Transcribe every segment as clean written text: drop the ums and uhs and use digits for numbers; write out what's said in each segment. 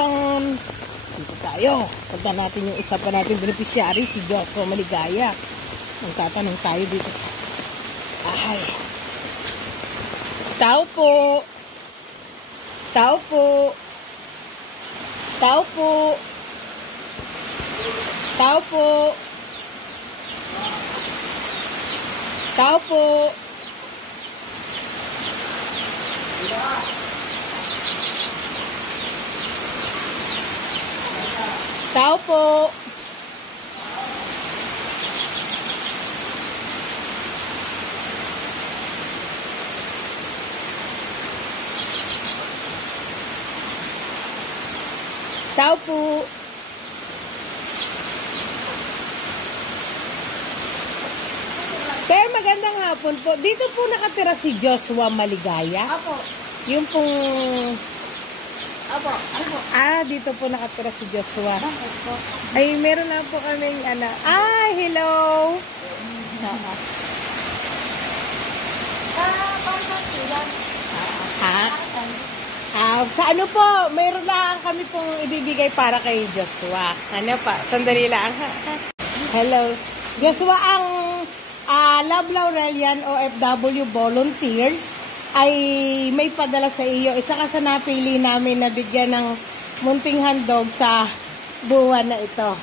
Tadaan! Dito tayo. Punta natin yung isa pa natin beneficiary, si Joshua Maligaya. Magtatanong tayo dito sa bahay. Tao po! Tao po! Tao po! Tao po! Tao po! Tao po! Tao po! Pero magandang hapon po. Dito po nakatira si Joshua Maligaya. Apo. Yung pong... Apo. Ano po? dito po nakatira si Joshua. Bakit po? Ay, meron na po kaming anak. Hello! Bakit po yan? Sa ano po, mayroon lang kami pong ibibigay para kay Joshua. Ano pa? Sandali lang. Hello. Joshua, ang Love Laurelian OFW volunteers ay may padala sa iyo. Isa ka sa napili namin na bigyan ng munting handog sa buwan na ito.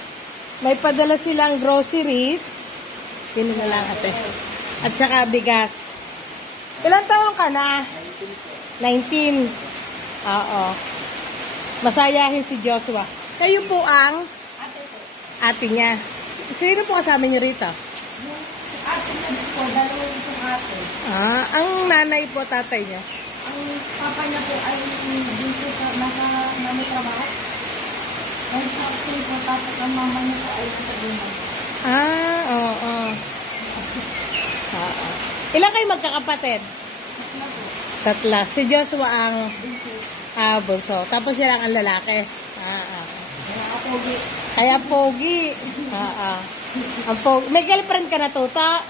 May padala silang groceries. Yun na lang ate. At saka bigas. Ilang taon ka na? 19. Oo. Masayahin si Joshua. Kayo po ang ate niya. Sino po kasama niyo rito? Ate na po, dalawang itong ate. Ang nanay po, tatay niya. Ang papa niya po ay dito sa namitrabaho. Ang papa po, tapos ang mama niya po ay nasa Dunay. Oo. Ilan kayo magkakapatid? Tatla. Si Joshua ang bunso. Tapos siya lang ang lalaki. Kaya pogi. Ang pogi. May girlfriend ka na, Tuta?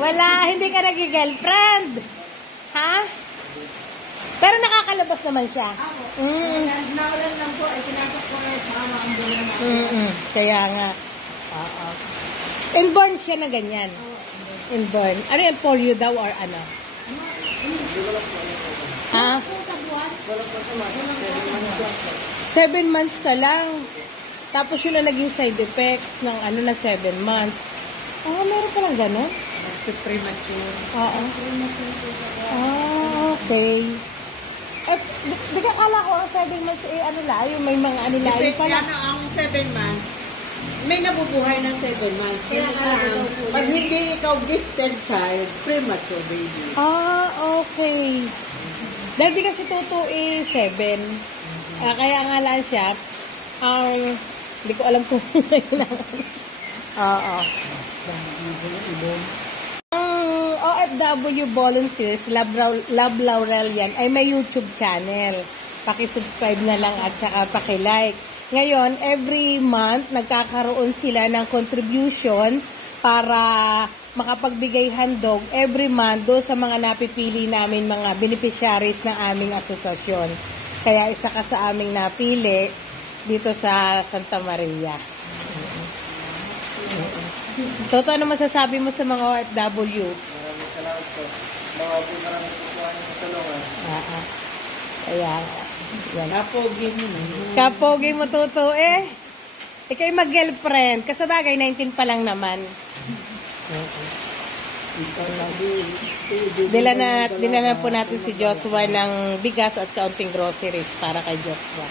Wala, hindi ka nag-girlfriend. Ha? Pero nakakalabas naman siya. Ako. Naulan lang po, ay pinasok ko rin sa ang bulan na. Kaya nga. Inborn siya na ganyan. Inborn. Ano yan, polio daw or ano? Ha? 7 months ka lang. Tapos yun na naging side effects ng ano na 7 months. Meron pa lang gano'n? Premature. Oo. Okay. Di ka kala ko ang 7 months ano layo, may mga ano layo pala. Ang 7 months, may nabubuhay ng 7 months. Kaya pag hindi ikaw gifted child, premature baby. Okay. Dahil di kasi Toto 7. Kaya nga lang siya, hindi ko alam kung kailangan. Oo. Ang OFW volunteers, Love Laurelian, ay may YouTube channel. Paki-subscribe na lang at saka paki-like. Ngayon, every month, nagkakaroon sila ng contribution para makapagbigay handog every month do sa mga napipili namin mga beneficiaries ng aming asosasyon. Kaya isa ka sa aming napili dito sa Santa Maria. Toto, ano masasabi mo sa mga OFW? Maraming salamat po. Maraming kukuha niyo ng tulungan. Kaya, yan. Kapogi mo na. Kapogi mo, Toto, eh. Ika'y mag-girlfriend. Kasabagay, 19 pa lang naman. Dila na po natin si Joshua ng bigas at kaunting groceries para kay Joshua.